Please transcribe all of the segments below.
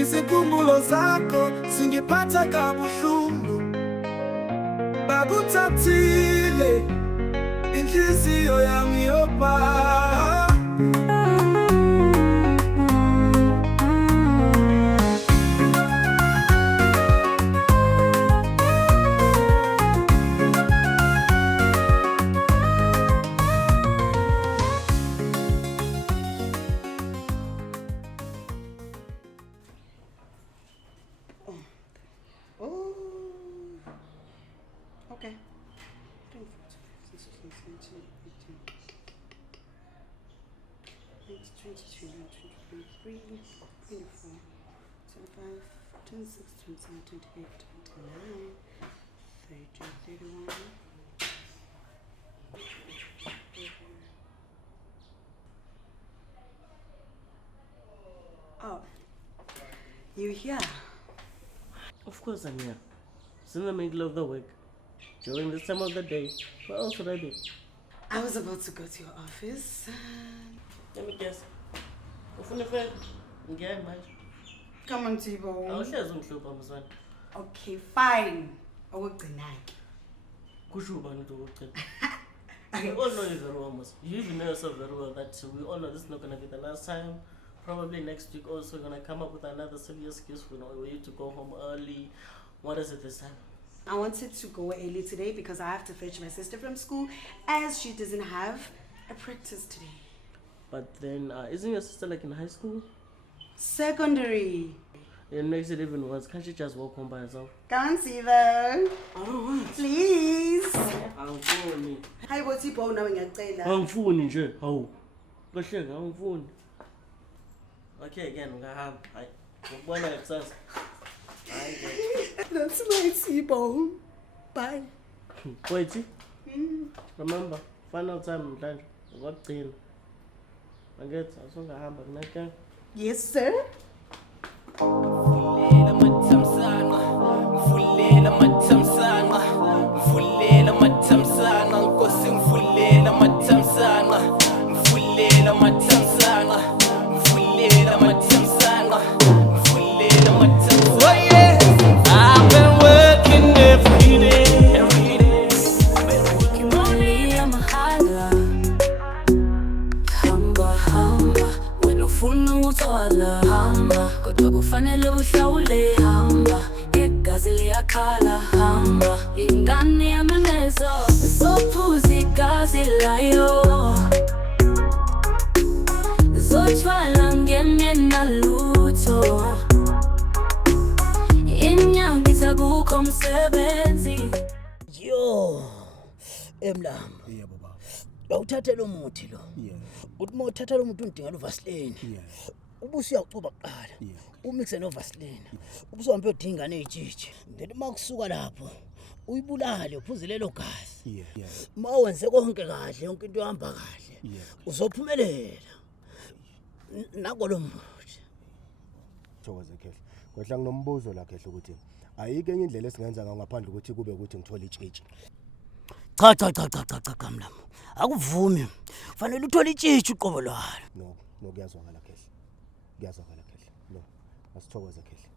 Izikhumbulo zakho singiphatha kabuhlungu, bakuthathile inhliziyo yami yopha. Okay. Oh, you here? Of course I'm here. It's in the middle of the week. During this time of the day. What else would I do? I was about to go to your office. Let me guess. Ufuna ifeni? Ngiyani manje? Come on, Tibo. Awuhlezi ungihlupha mzwana. Okay, fine. Okugcinake. Kusho ubani into okugcina? We all know you very well, Mos. You even know yourself very well that we all know this is not gonna be the last time. Probably next week also we're gonna come up with another silly excuse for you to go home early. What is it this time? I wanted to go early today because I have to fetch my sister from school as she doesn't have a practice today. But then, isn't your sister like in high school? Secondary. It makes it even worse. Can't she just walk home by herself? Come on, Tibo. Oh, Please. angifuni. Hi, what's Tibo now ngiyacela? Angifuni nje. Hawu. Kahleke angifuni. Okay, again, ngahamba. Hayi. Ngikubona kusasa. Hayi ke. That's my Tibo. Bye. Wait. Remember, final time mhlanje. Ngokugcina. Angithi asungahamba kunake. Yes, sir. Vulela mathamsana Nkosi ngivulela mathamsana Mvulela mathamsana Oh yeah, I've been working every day Kimoli ya mahala Hamba Wena ufuna utwala Hamba Kodwa kufanele uhlawule Hamba Igazi liyakhala Hamba Ingane yamemezo Sophuza igazi layo Zothwala ngemye nalutho Inyanga isakukho msebenzi Yo, Emlamba. Yebo baba. Awuthathe lo muthi lo. Yebo. Uthi mawuthatha lo muthi undingela uVaseline. Yebo. Ubusu uyacuba kuqala. Yebo. Umixe noVaseline. Ubusuhambe udinga nezitshitshi. Then makusuka lapho uyibulale uphuze lelo gazi. Yebo. Mawenze konke kahle yonke into ihamba kahle. Yebo. Uzophumelela. Nako lo muthi. Thokoze Khehle. Kodwa nginombuzo la Khehle ukuthi ayike enye indlela esingenza ngayo ngaphandle ukuthi kube ukuthi ngithola itshitshi. Cha Kamlamba. Akuvumi. Kufanele uthole itshitshi uqobo lwalo. No, kuyazwakala Khehle. Kuyazwakala Khehle. No. Asithokoze Khehle.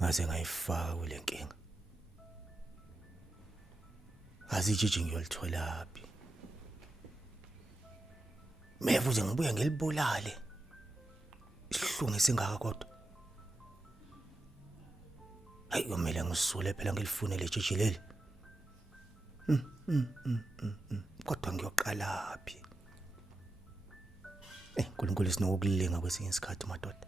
Ngase ngayifaka kule nkinga. Azijiji ngiyolithola phi? Mevuze ngibuye ngilibulale. Isihlungu singaka kodwa. Hayi kumele ngisule phela ngilifune lejiji leli. Kodwa ngiyoqala phi? uNkulunkulu sinokulinga kwesinye isikhathi madoda.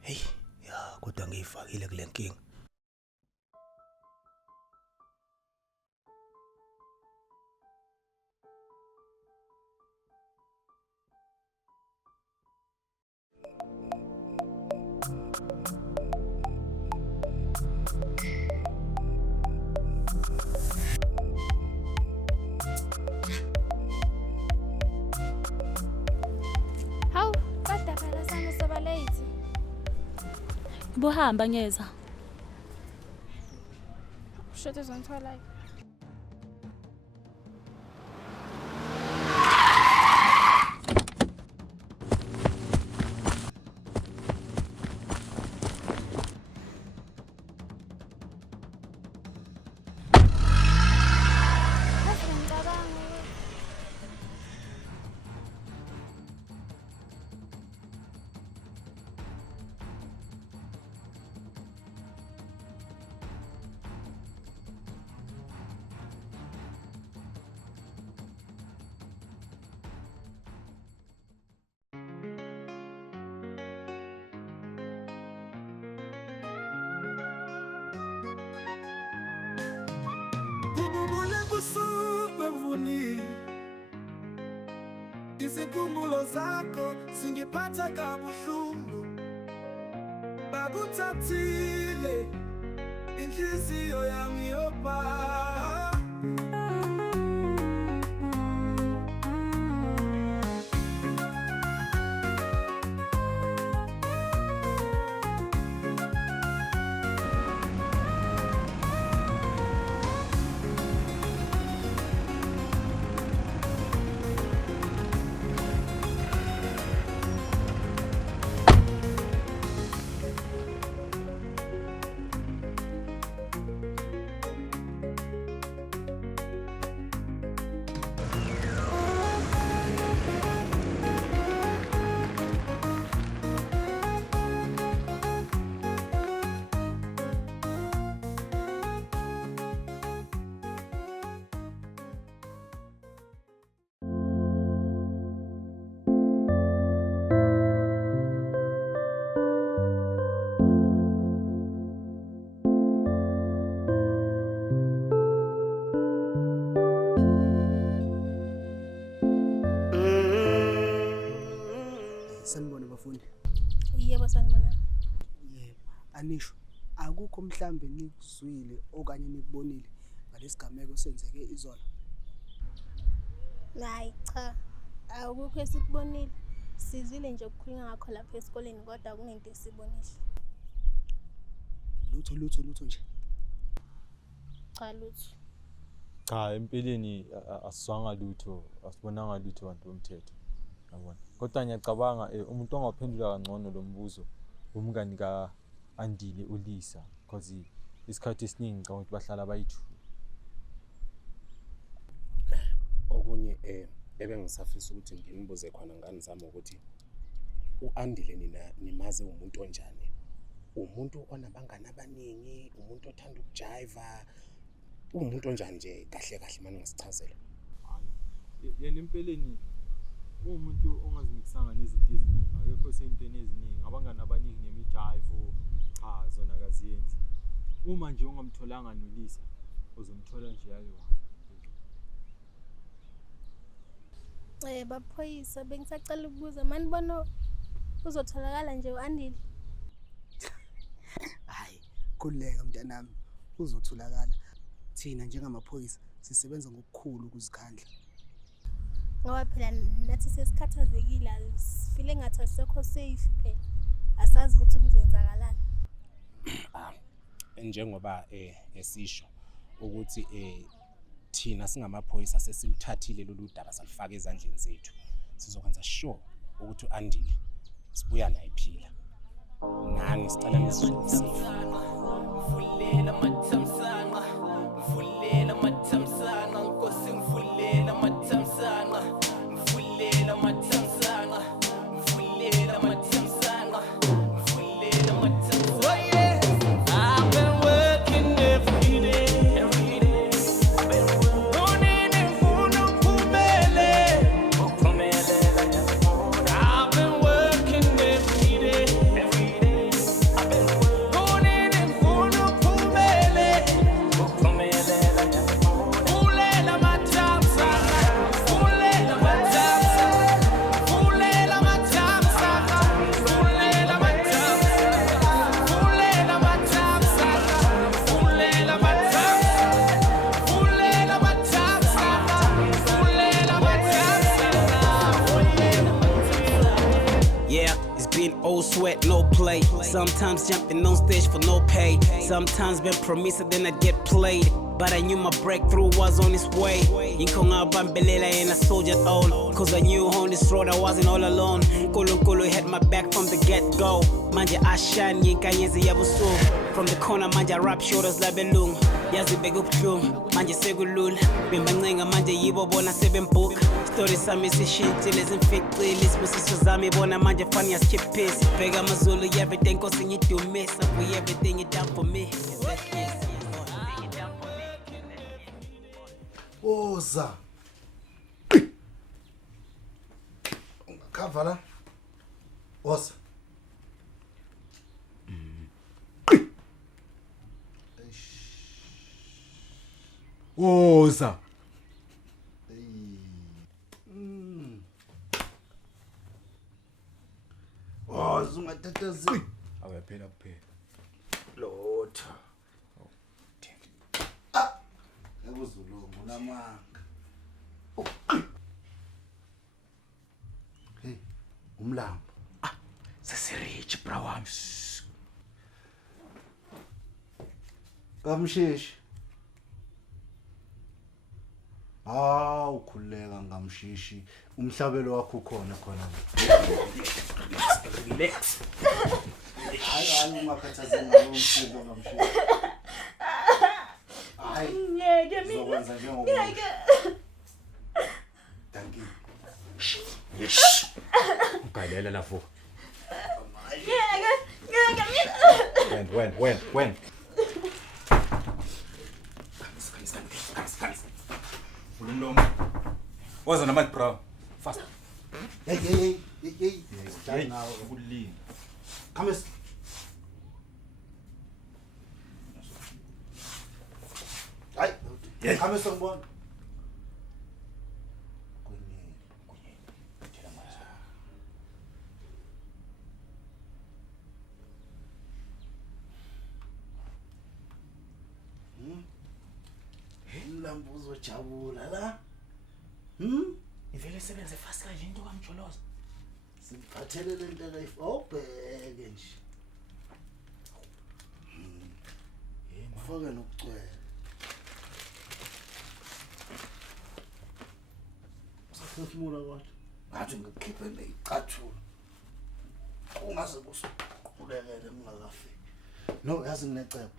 Hey, ya kodwa ngiyifakile kule nkinga. Hawu, kodwa phela sami soba late. Buhamba ngeza. Shut is on twilight. Kububule kusupe mvuni, iziphumulo zakho singiphatha kabuhlungu. Bakuthathile inhliziyo yami yopha. Sanibona bafundi. Yebo sanibona. Yebo. Anisho akukho mhlambe nikuzwile okanye nikubonile ngalesigameko senzeke izolo. Hayi cha. Akukho esikubonile. Sizwile nje ukukhulunywa ngakho lapha esikoleni kodwa akunento esibonile. Lutho nje. Cha lutho. Cha empilweni asizwanga lutho, asibonanga lutho bantu bomthetho. Yabona. Kodwa ngiyacabanga umuntu ongaphendula kangcono lo mbuzo umngani ka Andile uLisa because isikhathi esiningi ngicabanga ukuthi bahlala bayithu. Okunye ebengisafisa ukuthi ngimbuze khona ngani zami ukuthi uAndile nina nimaze umuntu onjani? Umuntu onabangani abaningi, umuntu othanda ukujiva, umuntu onjani nje kahle kahle manje ngisichazela. Yena empeleni umuntu ongazimixanga nezinto eziningi, akekho sentweni eziningi, abangani abaningi nemijivo cha zona akaziyenzi. Uma nje ungamtholanga noLisa uzomthola nje yayo. Baphoyisa bengisacela ukubuza mani bona uzotholakala nje uAndile. Hayi, khuleka mntanami, uzotholakala. Thina njengamaphoyisa sisebenza ngokukhulu ukuzikhandla. Ngoba phela nathi sesikhathazekile sifile ngathi asekho safe phela. Asazi ukuthi kuzenzakalani. Njengoba esisho ukuthi thina singamaphoyisa sesiluthathile lolu daba salifaka ezandleni zethu. Sizokwenza sure ukuthi uAndile sibuya naye phila. Nani sicela nisizwisise. Mfulela mathamsana, mfulela mathamsana, Nkosi mfulela mathamsana, mfulela mathamsana, mfulela mathamsana, mfulela mathamsana. Oh yeah, I've been working every day. I've been working ngifuna uphumele. I've been working every day. I've been working ngifuna uphumele. in old sweat, no play. Sometimes jumping on stage for no pay. Sometimes been promised, then I get played. But I knew my breakthrough was on its way. Inkonga bambelela and I soldiered on. Cause I knew on this road I wasn't all alone. Kulu had my back from the get-go. Manja ashan yinka yenzi yabusu. From the corner manja rap shoulders labelung. Yazi bego plum, manja segulul. Bimbanga manja yibo bona sebembook. Stories sami sishiti lezinfikli. Lisbusiso zami bona manja funny as chip piss. Pega mazulu everything cause you do miss. For everything you done for me. Oza. Ungakhavala. Oza. Oza. Oza ungatatazeli. Awuyaphela kuphela. Lotha. Ekuzulungu namanga. Hey, umlambo. Sesirich bra wami. Kamshishi. Ukhuleka ngamshishi. Umhlabelo wakho khona. Relax. Hayi ungakhathazeki ngomsindo ngamshishi. Ngeke mina. Ngeke. Thank you. Yes. Ugalela lapho. Ngeke mina. When? Vulumlomo. Waza namat bro. Fast. Hey. Yes, now ukulini. Come on. Ay, come someone. Umlambo uzojabula la. Ivele sebenze fast kanje into kaMjoloza. Siphathele lento ekayibheke nje. Ufake nokucwela. Sifumula kwathi. Ngathi ngikhiphe nezicathula. Kungaze kusiqulekele ngingakafiki. No, yazi nginecebo.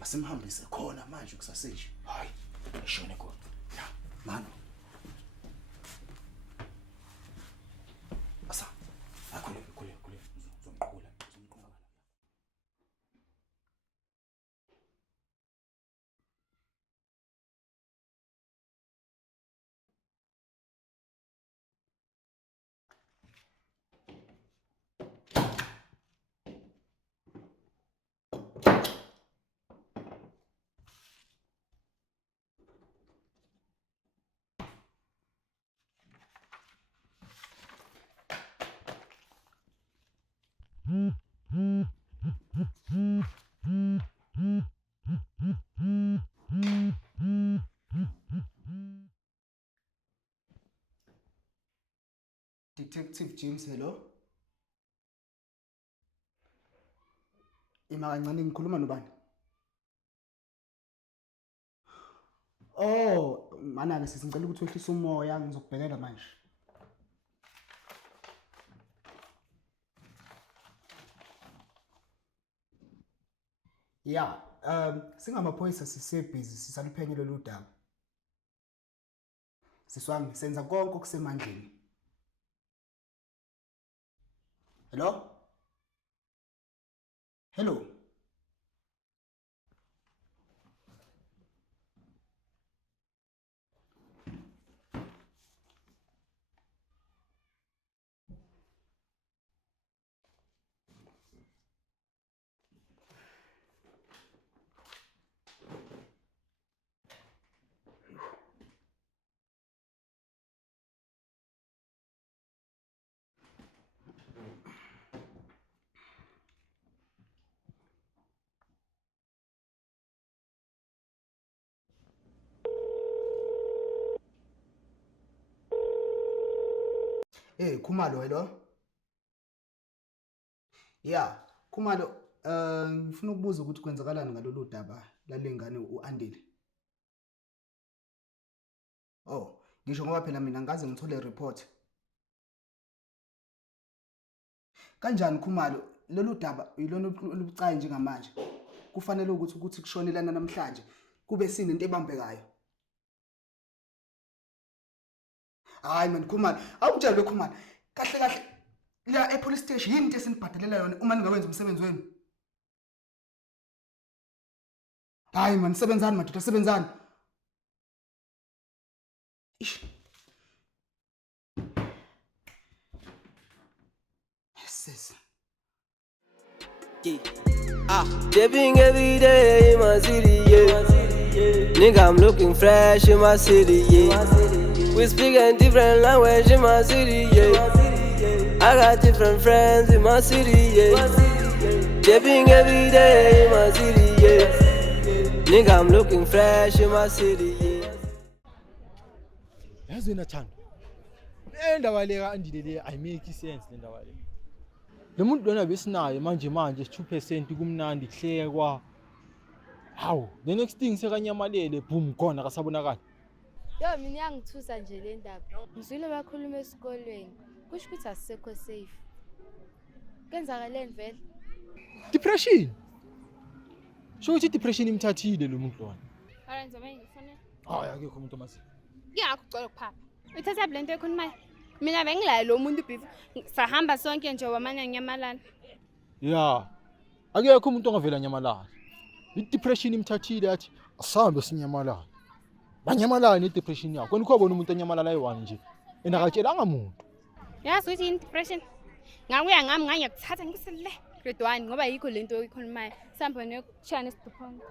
Asimhambise khona manje kusaseshe. Hayi, ishone khona. Ya, mano. Asa. Akhule. Uzomqhula. Detective James, hello. Ima kancane ngikhuluma nobani? Mana ke sisicela ukuthi wehlise umoya ngizokubhekela manje. Yeah, singamaphoyisa sisebhizi sisaluphenye lolu daba. Siswami senza konke okusemandleni. Hello? Khumalo, hello? Yeah, Khumalo, ngifuna ukubuza ukuthi kwenzakalani ngalolu daba lalengane uAndile. Oh, ngisho ngoba phela mina ngaze ngithole report. Kanjani Khumalo, lolu daba yilona olubucayi njengamanje. Kufanele ukuthi kushonelana namhlanje kube sinento ebambekayo. Hayi man Khumalo, awutshele Khumalo. Kahle la police station yini into esinibhadalela yona uma ningawenza umsebenzi wenu? Hayi man, sebenzani madoda, sebenzani. Ish. Yes. Dipping every day in my city, yeah. Nigga, I'm looking fresh in my city, yeah. We speak a different language in my city, yeah. I got different friends in my city, yeah. Dipping every day in my city, yeah. Nigga, I'm looking fresh in my city, yeah. Yazi wena Thando, le ndaba le kaAndile le ayimake sense le ndaba le. Lo muntu lona besinayo manje 2% kumnandi kuhlekwa. Hawu, the next thing sekanyamalele boom khona kasabonakala. Yo mina iyangithusa nje le ndaba. Ngizwile bakhuluma esikolweni. Kusho ukuthi asisekho safe. Kenzakaleni vele? Depression. Sho ukuthi depression imthathile lo muntu lona. Ara ngizobe ngifone. Hayi akekho umuntu omasi. Ngiyacela ukuphapha. Uthatha blend ekhulumayo. Mina bengilaye lo muntu beef. Sahamba sonke nje wamanye nyamalana. Yeah. Akekho umuntu ongavela nyamalala. I-depression imthathile athi asambe sinyamalala. Banyamalala ne-depression yakho. Kwani khona umuntu onyamalala ayi-1 nje. Enakatshelanga umuntu. Yazi ukuthi depression. Ngakuya ngami ngayakuthatha ngisele grade 1 ngoba yikho lento oyikhulumayo. Samba nekushana esiphongo.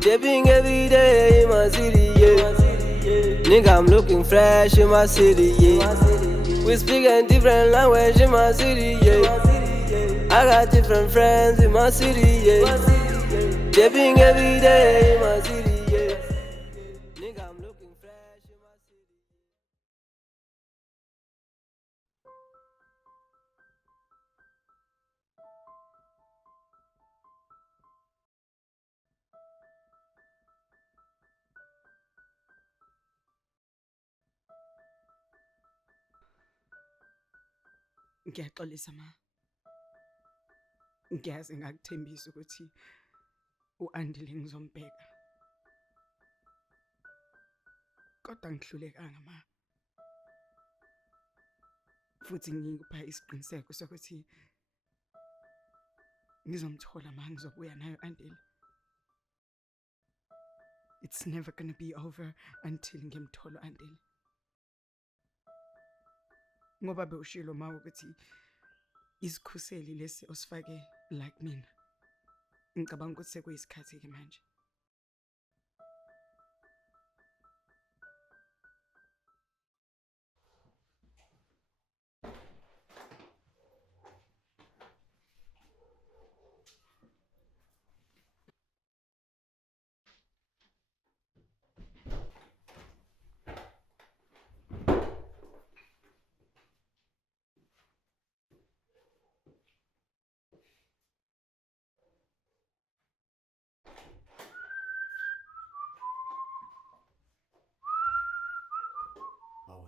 Dipping every day in my city, yeah. Nigga, I'm looking fresh in my city, yeah. We speak a different language in my city, yeah. I got different friends in my city, yeah. Dipping every day in my city, yeah. Nigga, I'm looking fresh in my city. Ngiyaxolisa ma. Ngiyazi ngakuthembisa ukuthi uAndile ngizombheka. Kodwa ngihlulekanga ma. Futhi ngikupha isiqiniseko sokuthi ngizomthola ma ngizobuya nayo Andile. It's never going to be over until ngimthola Andile. Ngoba bewushilo ma ukuthi isikhuseli lesi osifake like mina. Ngicabanga ukuthi sekuyisikhathi ke manje.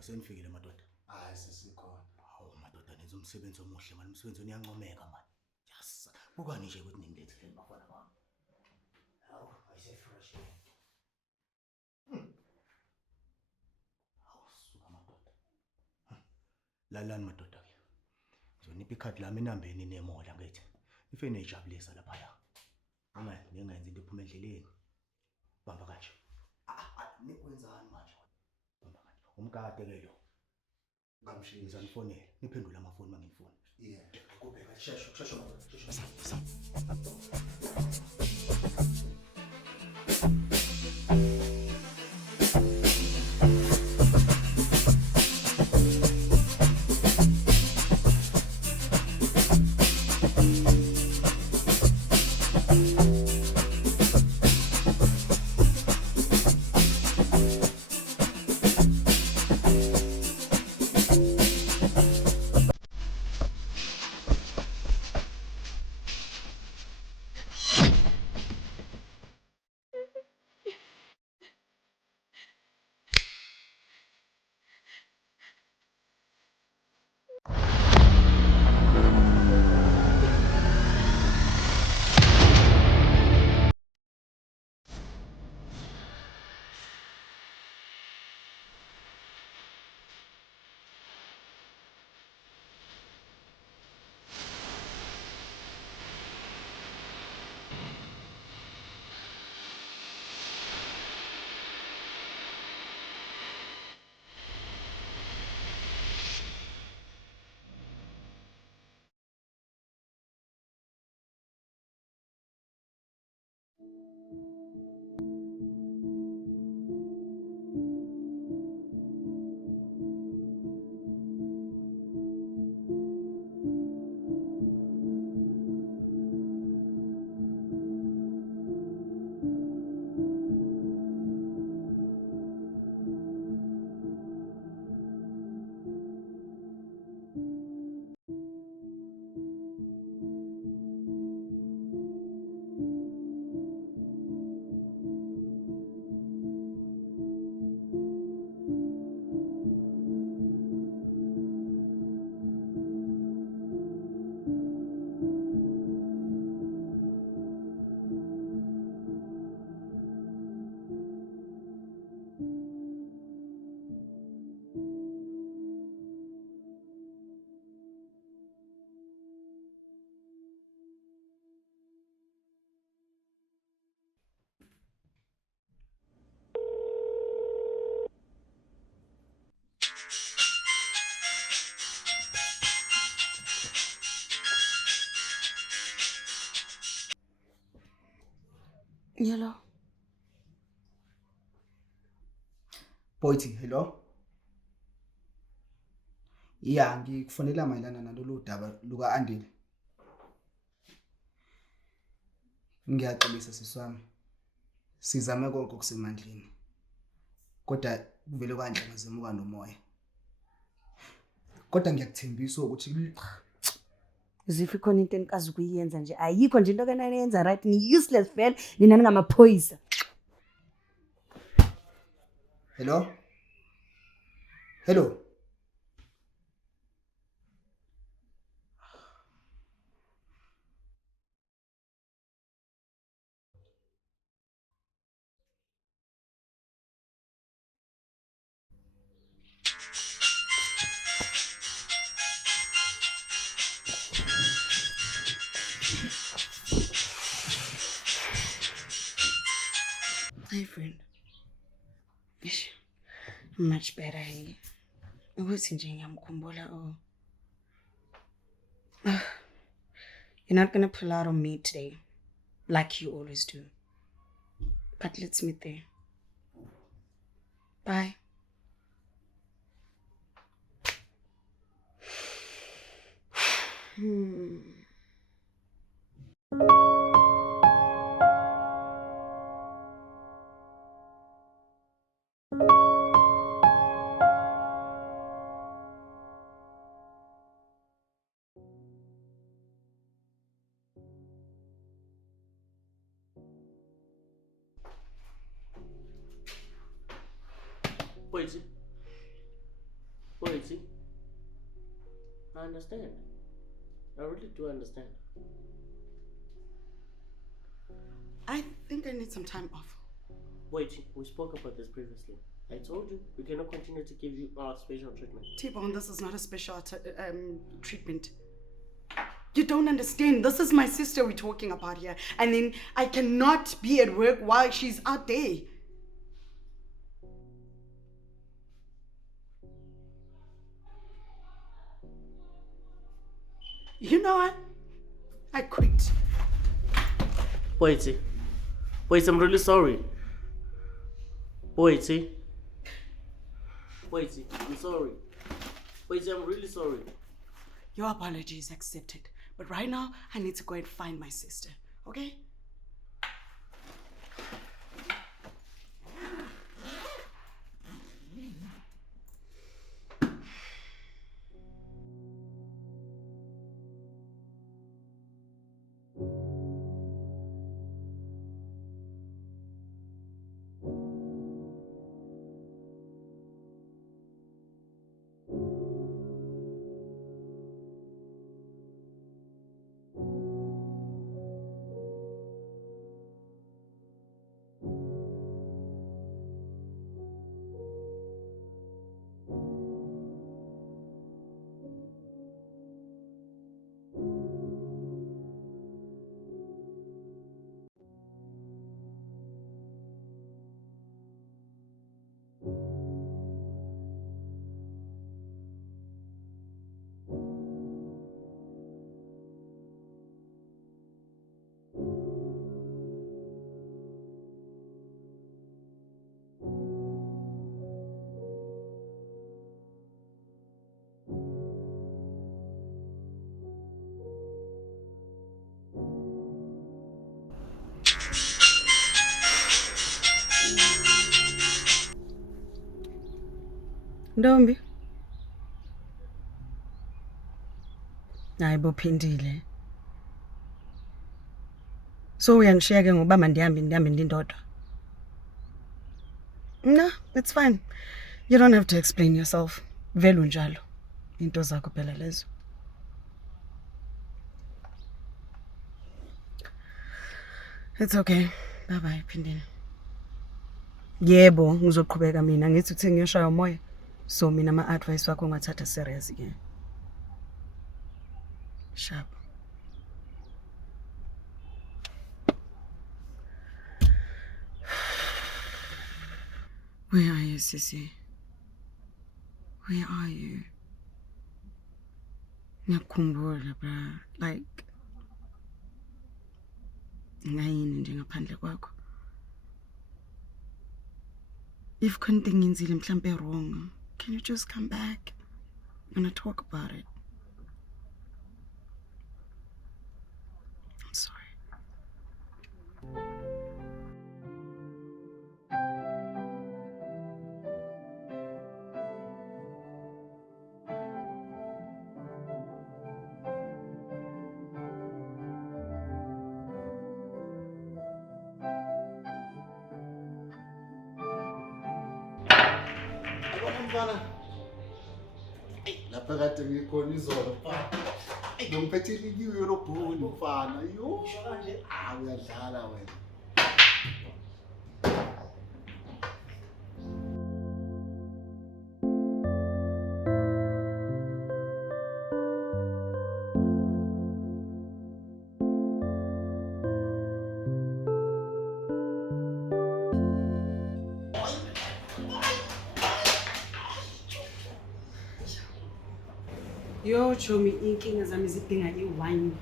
Senifikile madoda. Hayi sesikhona. Hawu madoda nenza umsebenzi omuhle manje, umsebenzi uyancomeka manje. Yes. Bukani nje ukuthi ningilethele bafana bami. Hawu, ayise fresh. Hawu suka madoda. Lalani madoda ke. Ngizonipha ikhadi lami inambeni nemola ngithi. Ife nejabulisa lapha ya. Uma ningenza into iphuma endleleni. Bamba kanje. Nikwenzani manje? Umkade ke lo. Ngamshini ngizanifonela. Niphendula amafoni mangifuna. Yeah. Kubheka shesho. Hello. Boyti, hello. Yeah, ngikufonela mayelana nalolu daba luka Andile. Ngiyacebisa siswami. Sizame konke okusemandleni. Kodwa kuvele kanje ngazemuka nomoya. Kodwa ngiyakuthembisa ukuthi Zifi khona into enikazi ukuyenza nje ayikho nje into kanayenza right ni useless vele nina ningamaphoyisa. Hello? Hello? Hi friend. Much better. Ukuthi nje ngiyamkhumbula You're not gonna pull out on me today like you always do. But let's meet there. Bye. Wait. I understand. I really do understand. I think I need some time off. Wait, we spoke about this previously. I told you we cannot continue to give you our special treatment. T-Bone, this is not a special treatment. You don't understand. This is my sister we're talking about here. And then I cannot be at work while she's out there. You know what? I quit. Wait, I'm really sorry. Wait, I'm sorry. Wait, I'm really sorry. Your apology is accepted. But right now, I need to go and find my sister. Okay? Ndombi. Hayi bophindile. So uyangishiya ke ngoba mandihambe ndindodwa. No, it's fine. You don't have to explain yourself. Vele unjalo. Into zakho phela lezo. It's okay. Bye phindile. Yebo, ngizoqhubeka mina ngithi uthi ngiyoshaya umoya. So mina ama-advice wakho ngathatha serious again. Sharp. Where are you, Sissy? Where are you? Ngiyakhumbula, bra. Like ngayini nje ngaphandle kwakho. If konke ngiyenzile mhlambe wrong, can you just come back? I'm gonna talk about it. I'm sorry. Mfana. Lapha kade ngikhona izolo mfana. Ngemphethe likiwe robhoni mfana. Yo. Kanje uyadlala wena. Yo, Chomi, inkinga zami zidinga iwine.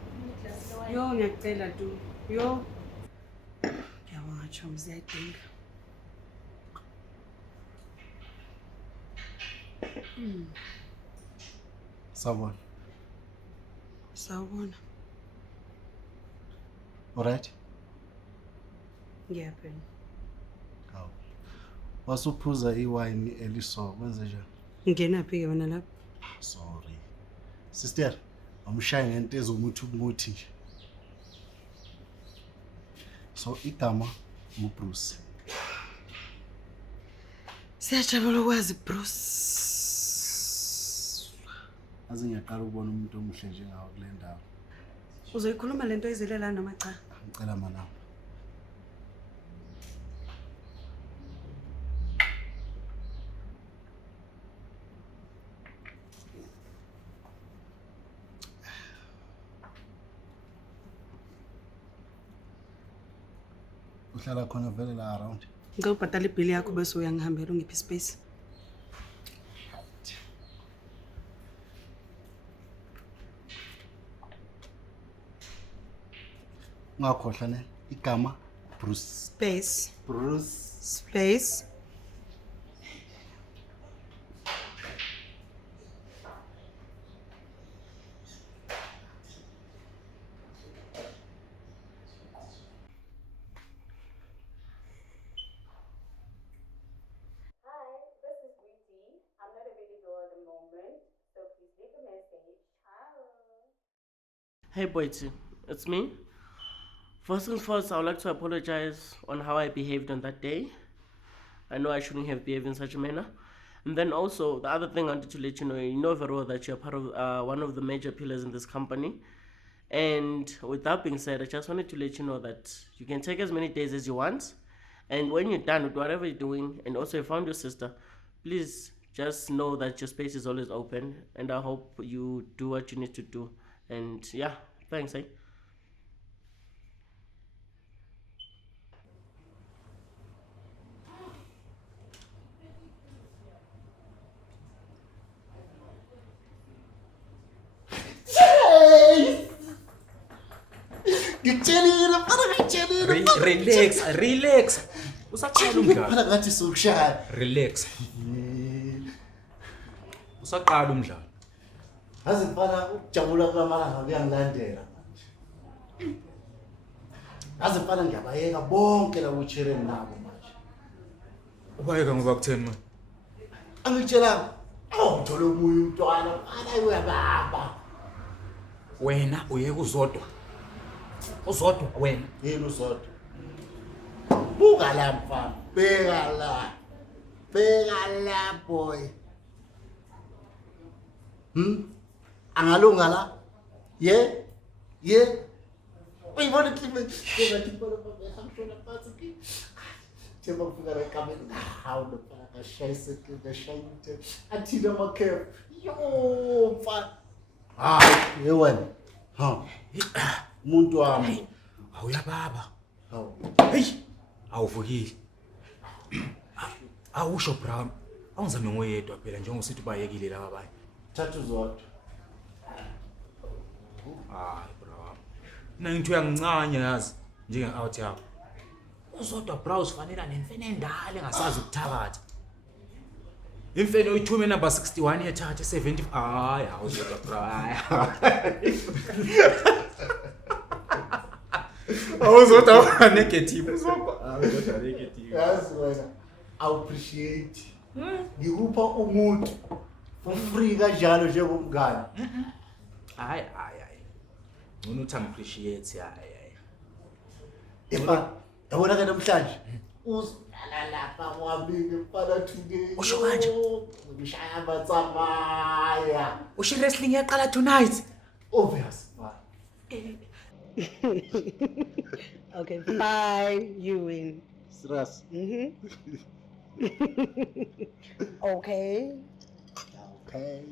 Yo, ngiyacela tu. Yo. Ngiyabonga Chomi, ziyadinga. Sawubona. Sawubona. Alright. Ngiyaphela. Hawu. Wasuphuza iwine eliso kwenze njani? Ngenaphi ke wena lapha? Sorry. Sister, amshaye ngento ezumuthi umuthi nje. So igama nguBruce. Siyajabula ukwazi Bruce. Aze ngiyaqala ukubona umuntu omuhle njengawe kule ndawo. Uzoyikhuluma lento izelela noma cha? Ngicela mana. Uhlala khona vele la around. Ngizobhadala ibhili yakho bese uyangihambela ungiphi space. Ngakhohlwa ne igama Bruce. Space. Bruce. Space. Hey Boiti, it's me. First things first, I would like to apologize on how I behaved on that day. I know I shouldn't have behaved in such a manner. And then also, the other thing I wanted to let you know very well that you're part of one of the major pillars in this company. And with that being said, I just wanted to let you know that you can take as many days as you want. And when you're done with whatever you're doing, and also you found your sister, please just know that your space is always open. And I hope you do what you need to do. And yeah, thanks, eh? Relax. Usaqala umdlalo. Phela ngathi sokushaya. Relax. Usaqala umdlalo. Azi mfana ukujabula kwamalanga kuyangilandela manje. Azi mfana ngiyabayeka bonke la kuchereni nabo manje. Ubayeka ngoba kutheni manje? Angitshela awuthola umoya umntwana mfana uyababa. Wena uyeka uzodwa. Uzodwa wena. Yini uzodwa? Buka la mfana. Bheka la. Bheka la boy. Angalunga la? Ye? Uyibona Clement? Ngathi bona bangihambela phansi ki. Themba kufika rekameni hawu lopha kashayise kashayite. Athina makhe. Yo mfana. Hayi, yewena. Ha. Umuntu wami. Awuyababa. Hawu. Hey. Awuvukile. Awusho Brown. Awungizame ngoyedwa phela njengosithi bayekile laba abanye. Thathu zodwa. Hayi bro. Mina ngithu uyangincanya yazi njenge out yakho. Uzodwa bro ufanele nemfene endala engasazi ukuthakatha. Imfene uyithume number 61 yethatha 70. Hayi, awuzodwa bro. Awuzodwa negative. Awuzodwa negative. Yazi wena, I appreciate. Ngikupha umuntu for free kanjalo njengomngane. Hayi. Ngcono uthi appreciate hayi. Efa, yabona ke namhlanje uzala lapha kwabini mfana today. Usho kanje? Ngishaya abatsamaya. Usho wrestling yaqala tonight. Obvious. Okay, fine, you win. Serious. Okay. Okay.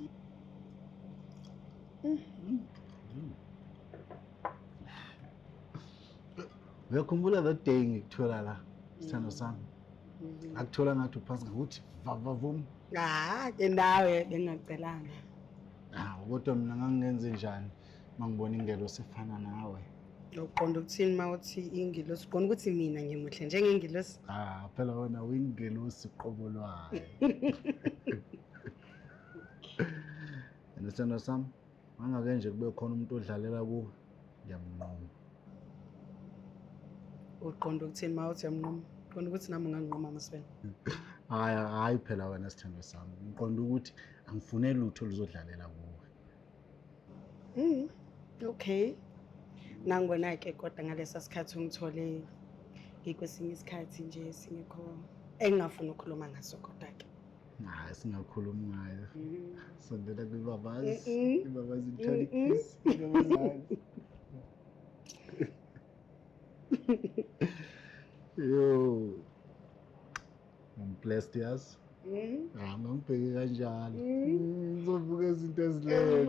Uyakhumbula that day ngikuthola la sithando sami. Akuthola ngathi uphasi ukuthi vavavum. Ke nawe bengacelanga. Kodwa mina ngangenze njani mangibona ingelo sefana nawe. Uqonda ukuthini mawuthi ingilosi? Uqonda ukuthi mina ngimuhle njengengilosi? Phela wena uyingelosi qobo lwayo. Sithando sami, mangake nje kube khona umuntu odlalela kuwe, ngiyamnqoma. Uqonda ukuthini mawuthi yamnqoma? Uqonda ukuthi nami nganqoma masifene. Hayi phela wena sithando sami. Ngiqonda ukuthi angifune lutho oluzodlalela kuwe. Okay. Nangibona ke kodwa ngalesa sikhathi ungithole ngikwesinye isikhathi nje singekho engingafuni ukukhuluma ngaso kodwa ke. Singakhulumi ngayo. Sondela kwibabazi. Ibabazi ithole ikiss. Ibabazi. Yo. I'm blessed yes. Ngambheke kanjalo. Ngizovuka izinto ezilele.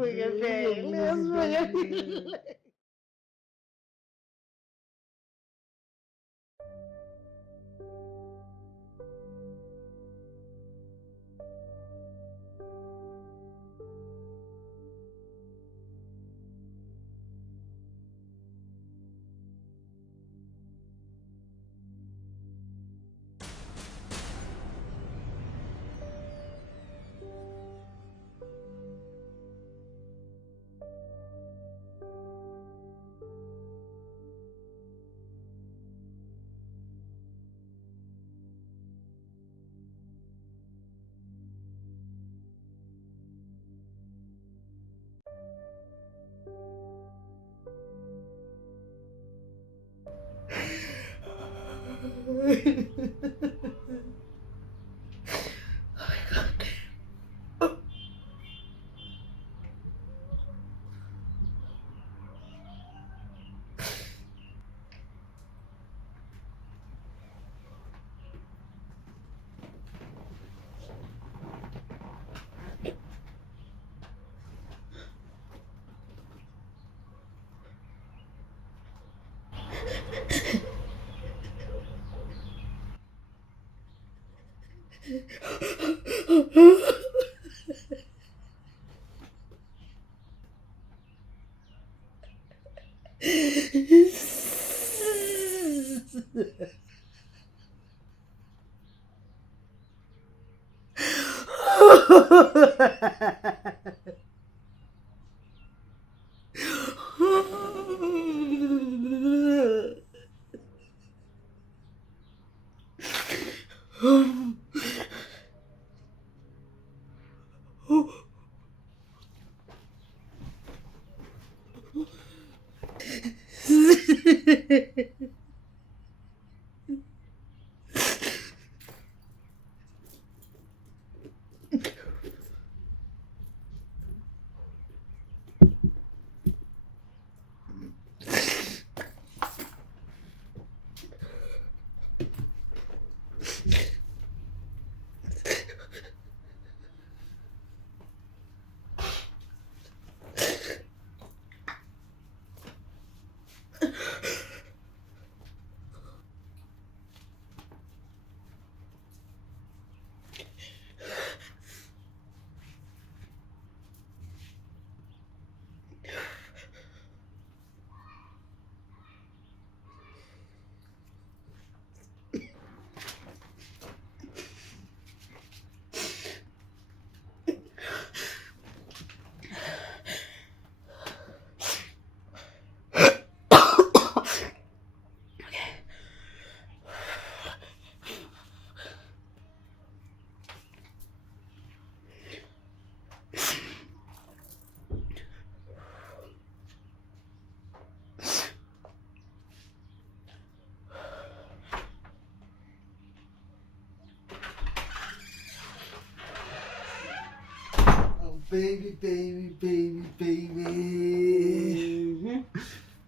baby, baby, baby, baby.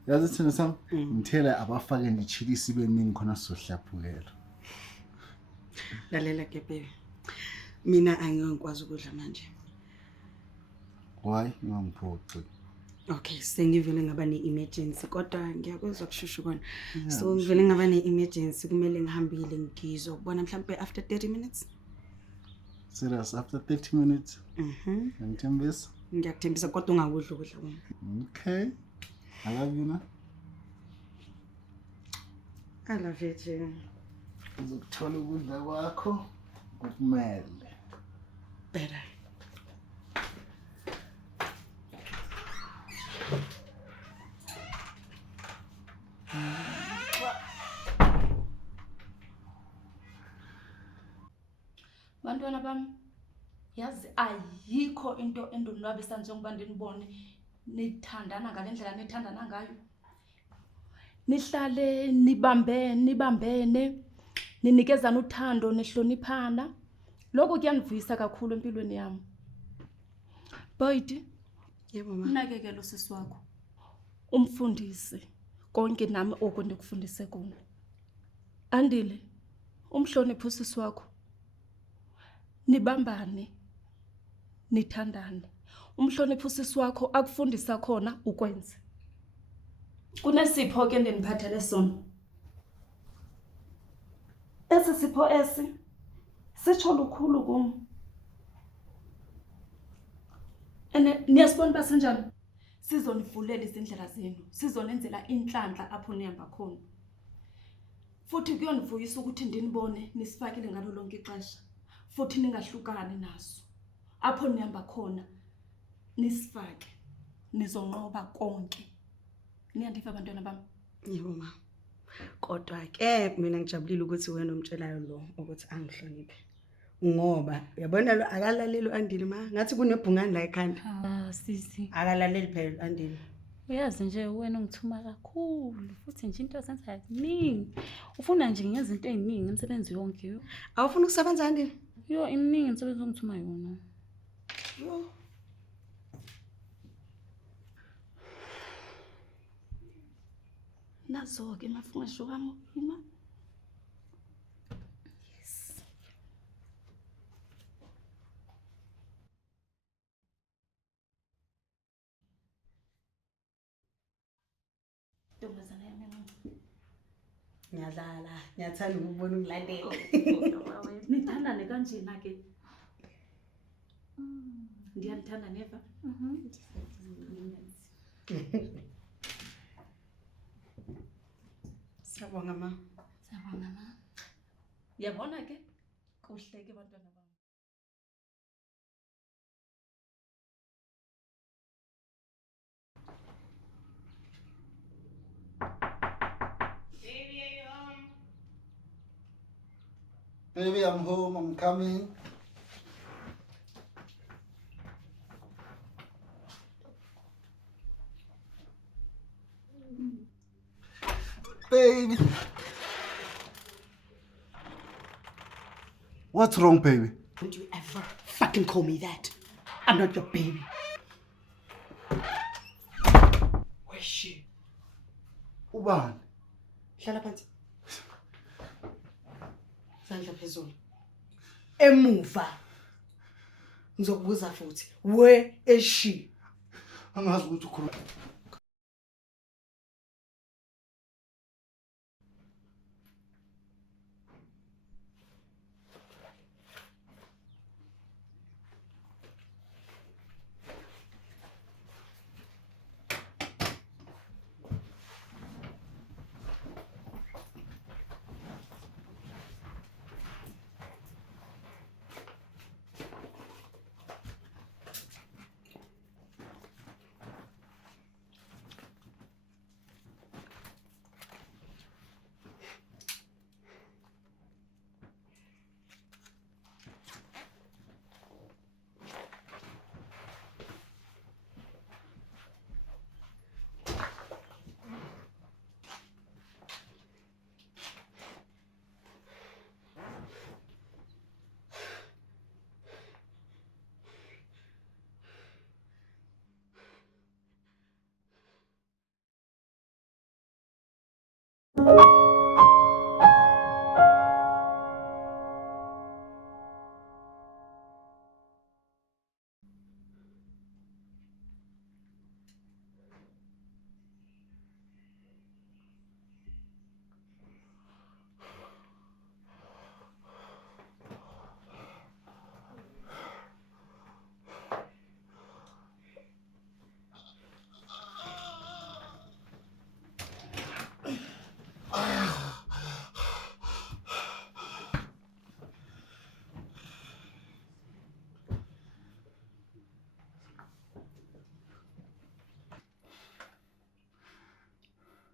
Yazi thina sam ngithela abafake ndichilisi beningi khona sizohlaphukela. Lalela ke baby. Mina angikwazi ukudla manje. Why ngangiphoxi? Okay, sengivele ngaba ne-emergency kodwa ngiyakuzwa kushushu kona. So ngivele ngaba ne-emergency kumele ngihambile ngizobona mhlawumbe after 30 minutes. Serious after 30 minutes? Ngithembisa? Ngiyakuthembisa kodwa ungakudla ukudla kwami. Okay. I love you na. I love you too. Uzokuthola ukudla kwakho kumele. Better. Bantwana bami, yazi ayikho into endonwabisa njengoba ndinibone nithandana ngalendlela nithandana ngayo. Nihlale nibambene, ninikezana uthando, nehloniphana. Lokho kuyanivuyisa kakhulu empilweni yami. Boyd, yebo ma. Nakekela usisi wakho. Umfundise konke nami okundikufundise kona. Andile, umhloniphe usisi wakho. Nibambane, nithandane. Umhloniphe usisi wakho akufundisa khona ukwenza. Kunesipho ke endiniphathele sona. Esi sipho esi sitsho lukhulu kum. Niyasibona basenjani? Sizonivulela izindlela zenu, sizonenzela inhlanhla apho nihamba khona. Futhi kuyonivuyisa ukuthi ndinibone nisifakile ngalo lonke ixesha. Futhi ningahlukani naso. Apho nihamba khona nisifake, nizonqoba konke. Niyandiva abantwana bami? Yebo ma. Kodwa ke mina ngijabulile ukuthi wena umtshelayo lo ukuthi angihloniphe. Ngoba uyabona lo akalaleli Andile ma, ngathi kunebhungane la ekhanda. Sisi. Akalaleli phela Andile. Uyazi nje wena ungithuma kakhulu futhi nje into ezenza iningi. Ufuna nje ngenza into eziningi emsebenzi yonke yo. Awufuna ukusebenza Andile? Yo iminingi emsebenzi ongithuma yona. Yo. Nazo ke mafungasho wami ima. Yes. Ntombazana yami. Ngiyadlala, ngiyathanda ukubona ungilandela. Nithandane kanjena ke. Ndiyanithanda neva. Siyabonga ma. Siyabonga ma. Yabona ke kuhle ke bantwana bami. Baby, are you home? Baby, I'm home. I'm coming. Baby. What's wrong, baby? Don't you ever fucking call me that. I'm not your baby. Where's she? Ubani? Hlala phansi. Sandla phezulu. Emuva. Ngizokubuza futhi. Where is she? Angazi ukuthi ukhuluma.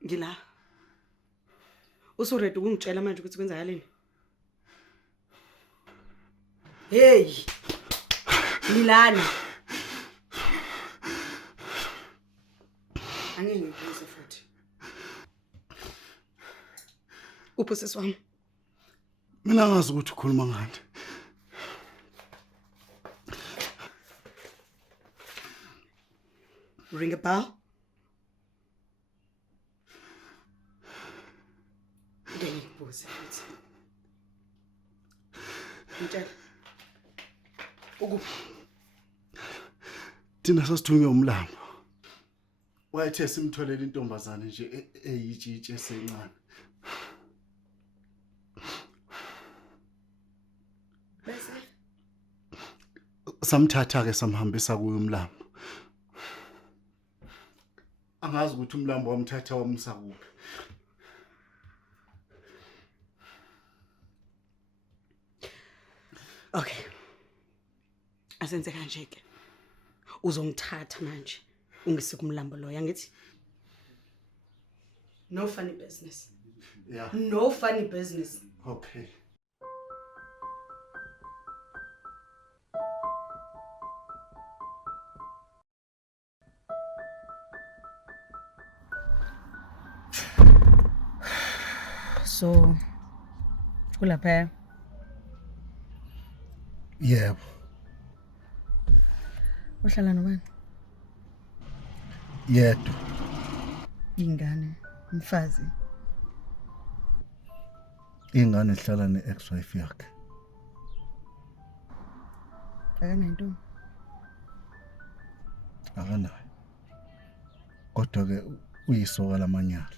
Ngila. Usuredi ukungitshela manje ukuthi kwenzakaleni? Hey. Milana. Angeke ngibuze futhi. Upho sisi wami? Mina ngazi ukuthi ukhuluma ngani. Ring a bell? Ngiyikubuza futhi. Ngitshela. Ukuphi? Thina sasithunywe umlambo. Wayethe simtholele intombazane nje eyitshitshe esencane. Bese Samthatha ke samhambisa kuyo umlambo. Angazi ukuthi umlambo wamthatha wamsa kuphi. Okay. Asenze kanje ke. Uzongithatha manje. Ungise kumlambo lo yangithi. No funny business. Yeah. No funny business. Okay. So ulapha? Yebo. Uhlala nobani? Yedwa. Ingane, umfazi. Ingane ihlala ne-ex-wife yakhe. Akananto. Akanayo. Kodwa ke uyisoka lamanyala.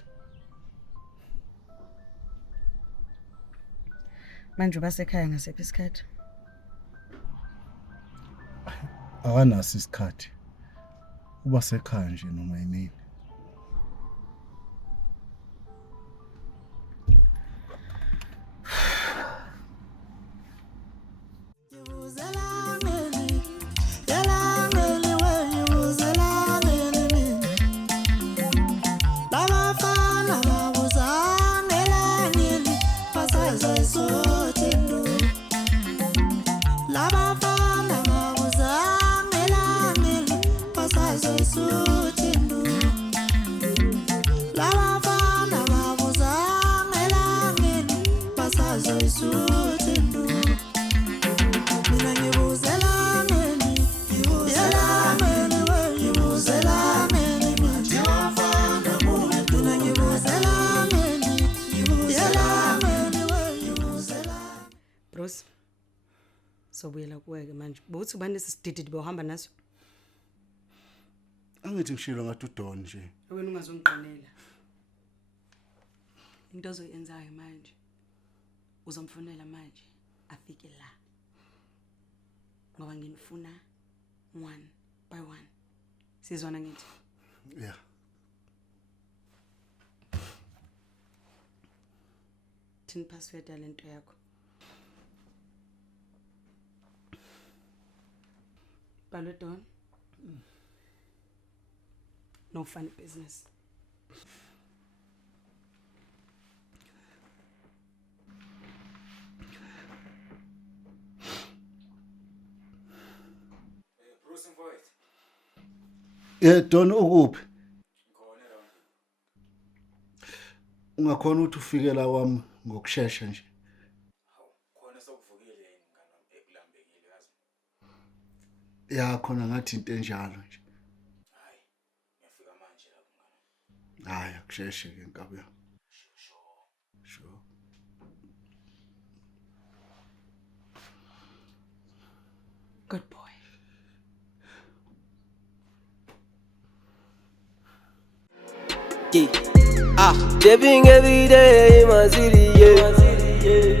Manje basekhaya ngasephi isikhathi? Akanaso isikhathi. Uba sekhaya nje noma yini. Bros. Sobuyela kuweke manje. Bokuthi ubani sisidididi bohamba naso? Angithi ngishilo ngathi uDon nje. Wena ungazongiqonela. Into ozoyenzayo manje. Uzomfonela manje afike la. Ngoba nginifuna one by one. Sizwana ngithi? Yeah. Tin password yalento yakho. Balo Don. No funny business. Bruce mfowethu. Don ukuphi? Ungakhona ukuthi ufike la wami ngokusheshsha nje. Khona sokuvukile yini ngana ekulambekile yazi. Ya khona ngathi into enjalo nje. Hayi, ngiyafika manje la ngana. Hayi akusheshshe ke nkabuya. Good boy. Dipping every day in my city, yeah.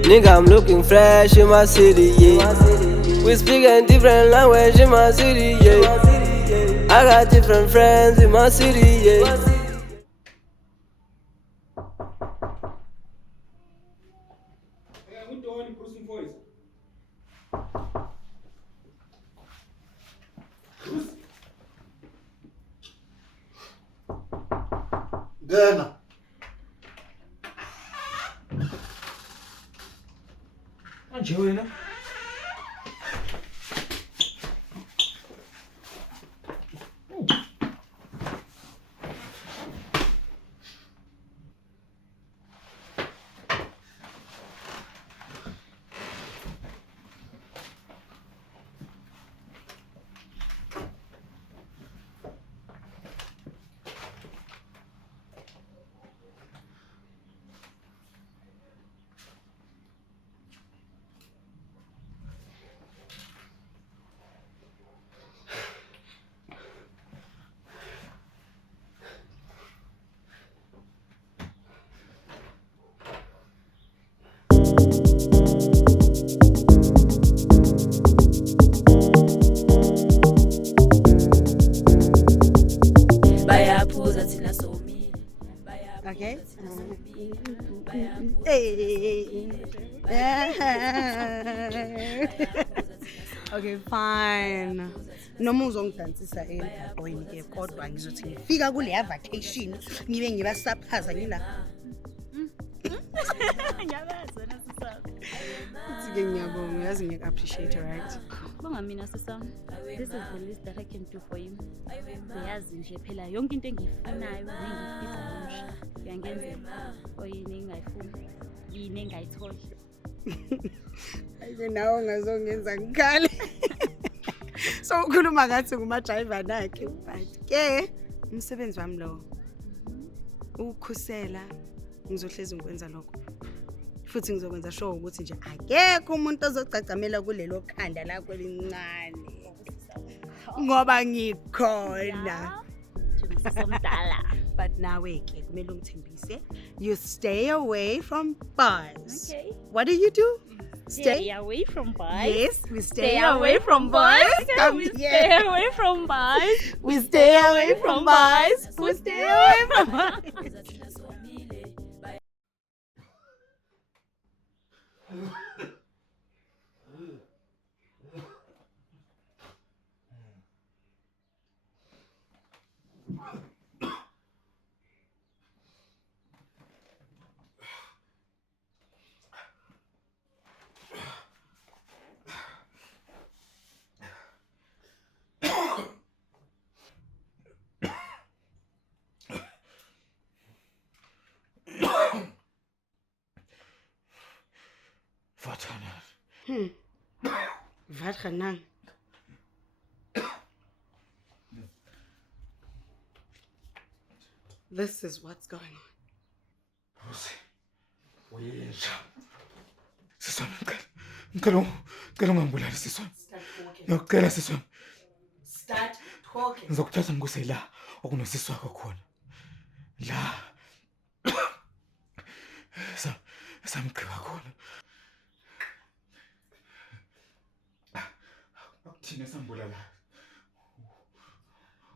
Nigga, I'm looking fresh in my city, yeah. We speak a different language in my city, yeah. I got different friends in my city, yeah. Ngena. Manje wena. Okay. Hey. Okay, fine. Noma uzongidansisa emgaqweni ke kodwa ngizothi ngifika kuleya vacation ngibe ngibasaphaza ngila. Ngiyabazi wena sisaphi. Uthi-ke ngiyabonga, uyazi ngiya-appreciate, right? Bonga mina sisami. This is the least that I can do for you. Uyazi nje phela yonke into engiyifunayo nengifisa ngisha. Uyangenzela. Oyini engayifuni, yini engayitholi. Ake nawe ungazongenza ngikhale. So ukhuluma ngathi nguma-driver nakhe but ke umsebenzi wami lo ukukhusela ngizohlezi ngikwenza lokho. Futhi ngizokwenza sure ukuthi nje akekho umuntu ozogcagcamela kulelo khanda lakho elincane. Ngoba ngikhona. Somdala. But nawe ke kumele ungithembise you stay away from bars. Okay. What do you do? Stay away from bars. Yes, we stay away from bars. We stay away from bars. We stay away from bars. We stay away from bars. Wat gaan This is what's going on. Start talking. Ngizokuthatha ngikuse la okunosisi wakho khona. La. Samgqiba khona. Thina sambulala.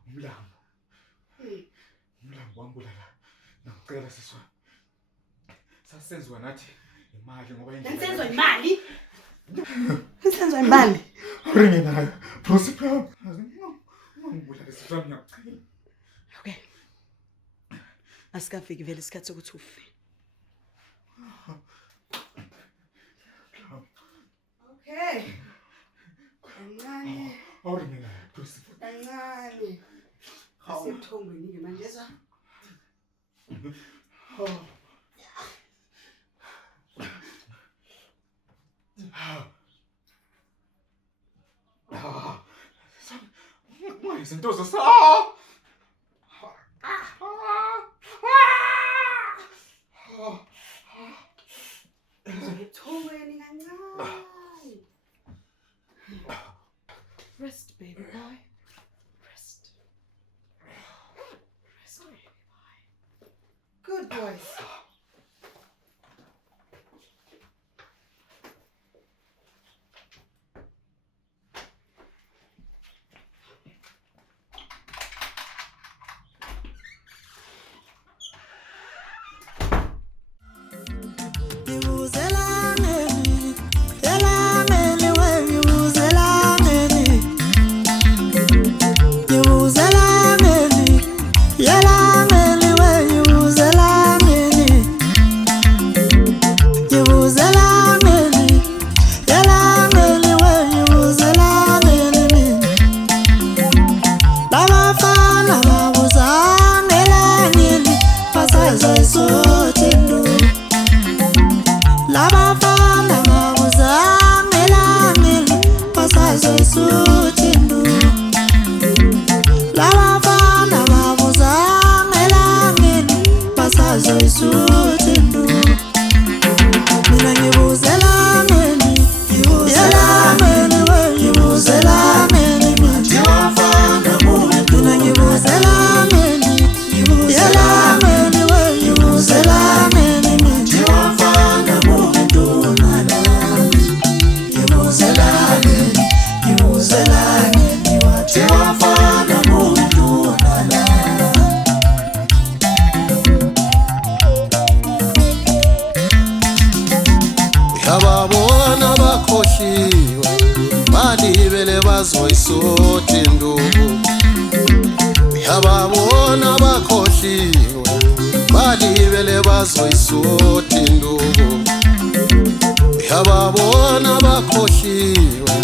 Umlambo. Umlambo wambulala. Ngicela siswa. Sasenziwa nathi imali ngoba Senziwa imali? Senziwa imali? Ringe nayo. Prosper. Ngibulala siswa ngiyacela. Okay. Asikafiki vele isikhathi sokuthi ufe. Okay. Kancane. Awuringe nayo. Prosper. Kancane. Asemthongweni ke manje ezwa. Izinto zasa. Ngithongweni kancane. boys. Yababona bakhohliwe balibele bazoyisota induku. Yababona bakhohliwe balibele bazoyisota induku. Yababona bakhohliwe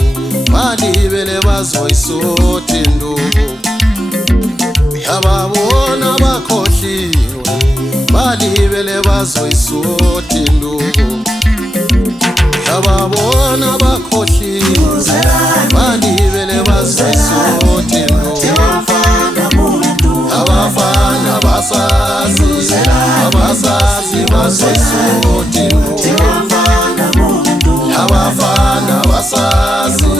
balibele bazoyisota induku. Yababona bakhohliwe balibele bazoyisota induku. Yababona bakhohliwe balibele bazoyisota induku. Abafana basazi bazoyisota induku. Abafana basazi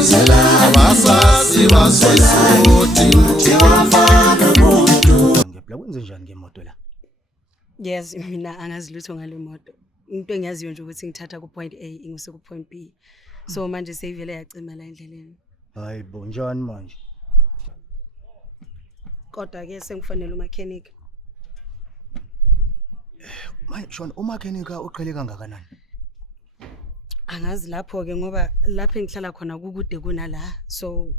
bazoyisota induku. Ngiyabla kwenze njani ngemoto la? Yes, mina angazi lutho ngale moto. Into engiyaziyo nje ukuthi ngithatha ku point A ingise ku point B. So manje seyivele yacima la endleleni. Hayibo njani manje? Kodwa ke sengifanele umechanic. Manje Shona umakhenika uqhele kangakanani? Angazi lapho ke ngoba lapho engihlala khona kukude kunala. So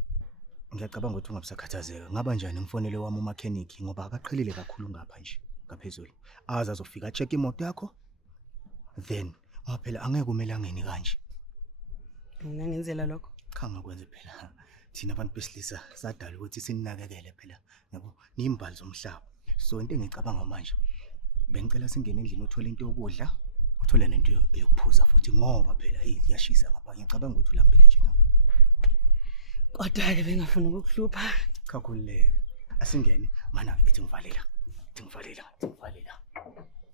ngiyacabanga ukuthi ungabusakhathazeka. Ngaba njani umfonele wami umechanic ngoba akaqhelile kakhulu ngapha nje ngaphezulu. Azofika check imoto yakho. Then phela angeke kumele angeni kanje. Mina ngenzela lokho. Cha ngakwenza phela. Thina abantu besilisa sadala ukuthi sininakekele phela. Yabo, nimbali zomhlaba. So into engicabanga manje bengicela singene endlini uthola into yokudla, uthole nento yokuphuza futhi ngoba phela iyashisa ngapha. Ngicabanga ukuthi ulambile nje na. Kodwa ke bengafuna ukuhlupha. Kakhululeke. Asingene mana ngithi ngivalela.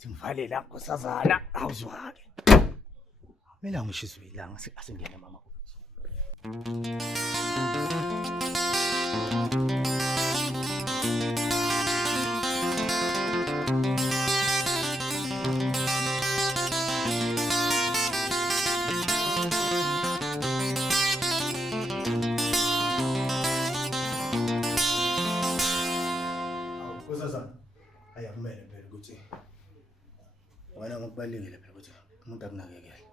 Ngvalela kusazana awuzwake. Mina ngishizwe ilanga asingene mama. Kusazana ayakumele phela ukuthi wena ngokubalekile phela ukuthi umuntu akunakekele.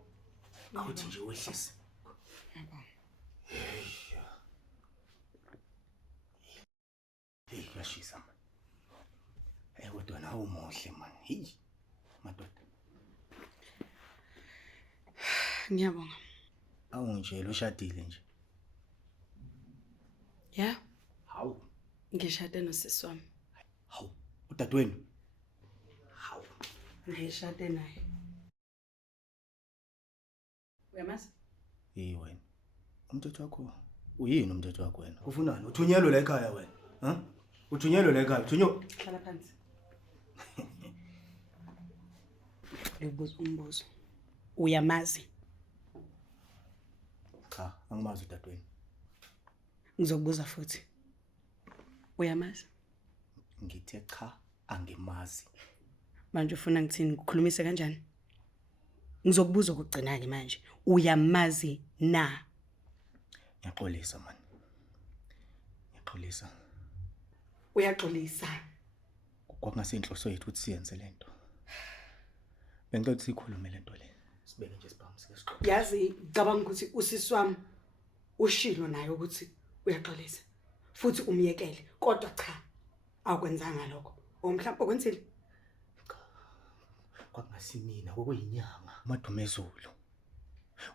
Awuthi nje wehlise. Hey, yashisa man. Kodwa nawe umuhle man. Hey, madoda. Ngiyabonga. Awungitshela ushadile nje. Yeah? Hawu. Ngishade nosisi wami. Hawu, udadewenu. Ngishade naye. Uyamazi? Wena. Umthetho wakho uyini umthetho wakho wena? Ufunani? Uthunyelwe la ekhaya wena? Uthunyelwe la ekhaya. Hlala phansi. Ubuza umbuzo. Uyamazi? Cha, angimazi udadewenu. Ngizokubuza futhi. Uyamazi? Ngithe cha, angimazi. Manje ufuna ngithini ukukhulumise kanjani? Ngizokubuza ukugcina ke manje. Uyamazi na? Ngiyaxolisa man. Ngiyaxolisa. Uyaxolisa. Kwakungasinhloso yethu ukuthi siyenze lento. Bengicela ukuthi sikhulume lento le. Sibeke nje sibhamu sike. Yazi cabanga ukuthi usisi wami ushilo naye ukuthi uyaxolisa. Futhi umyekele kodwa cha akwenzanga lokho. Mhlawumbe okwenzile kwakungasimina kokuyinyanga uMadumezulu.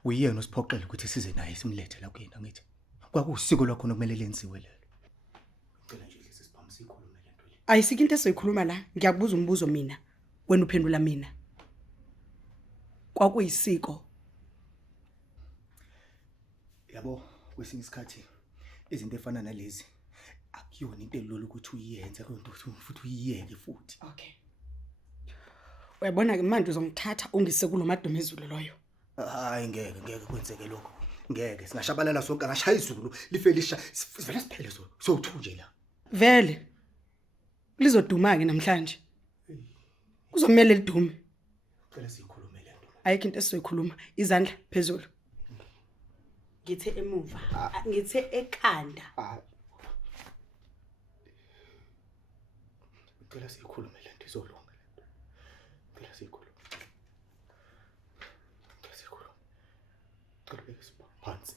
Uyena osiphoqela ukuthi size naye simlethe la kuyena ngithi. Kwakusiko lwakho nokumele lenziwe lelo. Ngicela nje lesi sibhamu sikhulume lento le. ayisike into esizoyikhuluma la. Ngiyakubuza umbuzo mina wena uphendula mina. Kwakuyisiko. Yabo kwesinye isikhathi izinto efana nalezi akuyona into elolo ukuthi uyenze kodwa futhi uyiyeke futhi. Okay. Uyabona ke manje uzongithatha ungise kuloMadumezulu loyo. Hayi ngeke kwenzeke lokho. Ngeke singashabalala sonke angashaya izulu life lisha sivela siphele sokuthunje la. Vele lizoduma ke namhlanje. Kuzomela lidume. Cela sikhulume lento. Ayikho into esizoyikhuluma. Izandla phezulu. Ngithe emuva, ngithe ekhanda. Cela sikhulume lento izolunga lento. Cela sikhulume. Cela sikhulume. Cela beke phansi.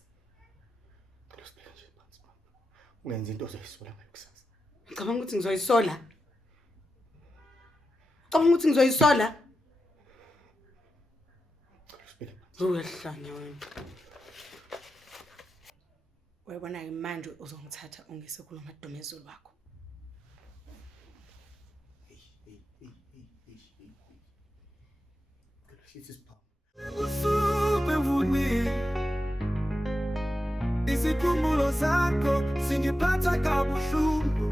Cela sibeke nje phansi. Ungenza into ozoyisola ngayo kusasa. Ngicabanga ukuthi ngizoyisola. Ngicabanga ukuthi ngizoyisola. Uyahlanya wena. Uyabona ke manje uzongithatha ungise kuloMadumezulu wakho. Usupe mvuni isikhumbulo zakho singiphatha kabuhlungu.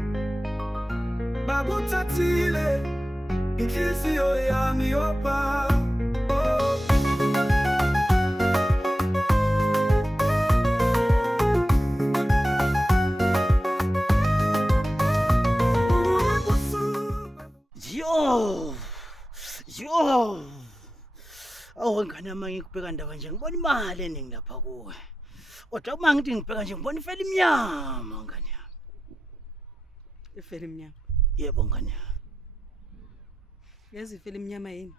Bakuthathile inhliziyo yami yoba. Yo. Awu ngane yami ngikubheka ndaba nje ngibona imali eningi lapha kuwe. Kodwa uma ngithi ngibheka nje ngibona ifela imnyama ngane yami. Ifela imnyama. Yebo ngane yami. Yazi ifela imnyama yini?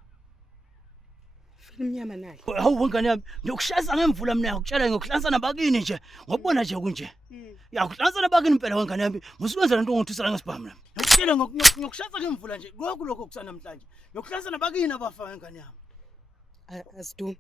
Ifela imnyama nayo. Hawu ngane yami ngiyokushayisa ngemvula mina ukutshela ngokuhlanza nabakini nje. Ngokubona nje kunje. Ya kuhlanza nabakini impela wengane yami. Musikwenza lento ngothisela ngesibhamu nami. Ngikutshela ngokushayisa ngemvula nje. Lokho lokho kusana namhlanje. Yokuhlanza nabakini abafa wengane yami. Asidumi.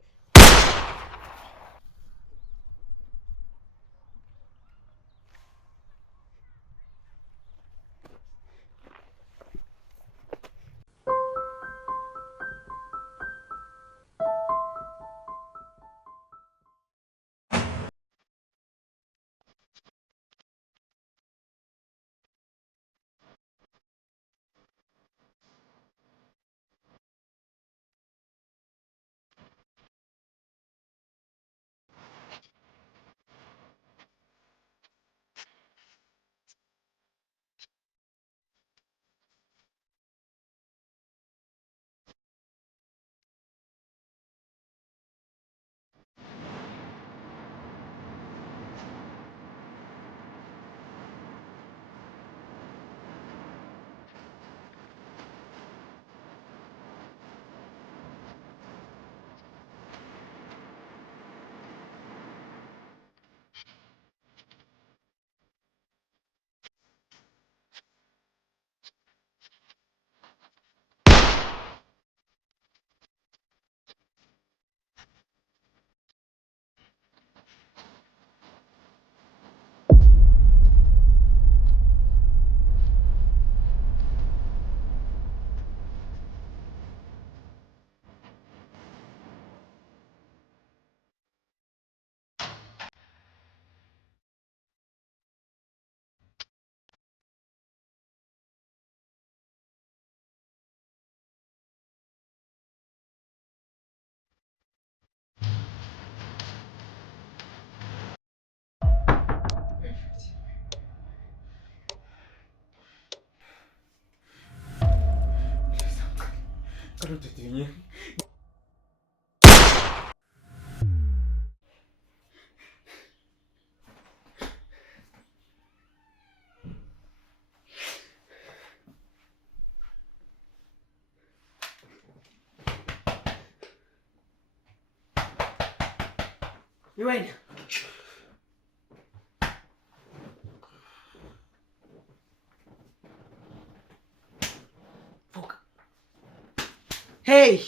Wena. Vuka. Hey.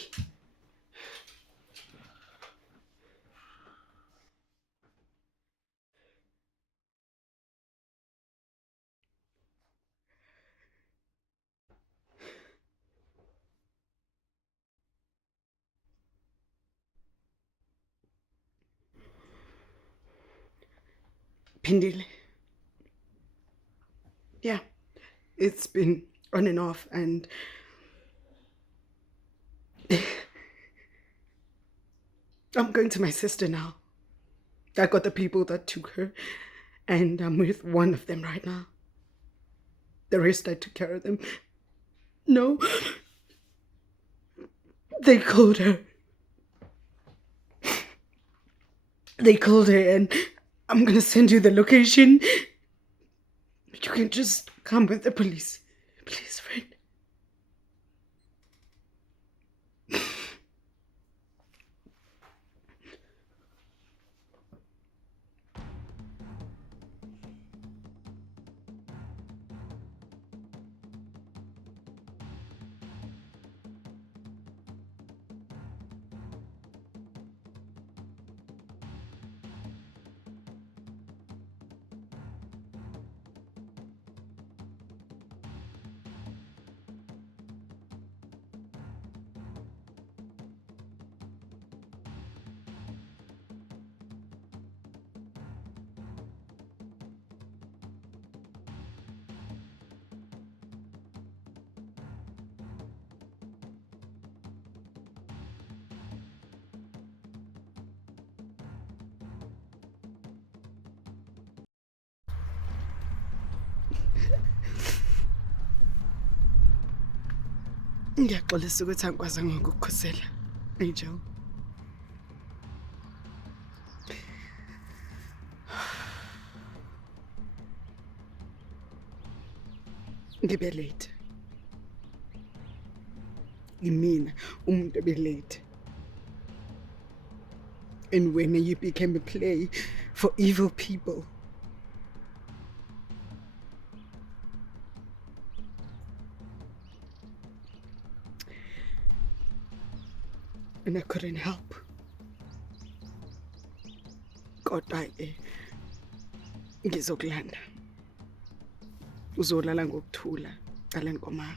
Phindile. Yeah, it's been on and off, and I'm going to my sister now. I got the people that took her, and I'm with one of them right now. The rest I took care of them. No, they called her. They called her, and I'm gonna send you the location. You can just come with the police. Please, friend. Ngiyaxolisa ukuthi angikwazanga ukukukhosela, Angel. Ngibe late. Imina umuntu ebe late. And when you became a play for evil people. And I couldn't help. Kodwa ngizokulanda. Uzolala ngokuthula, cala nkoma.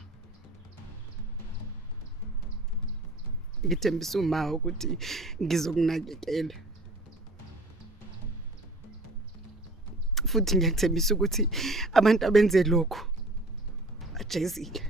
Ngithembisa uma ukuthi ngizokunakekela. Futhi ngiyakuthembisa ukuthi abantu abenze lokho bajezile.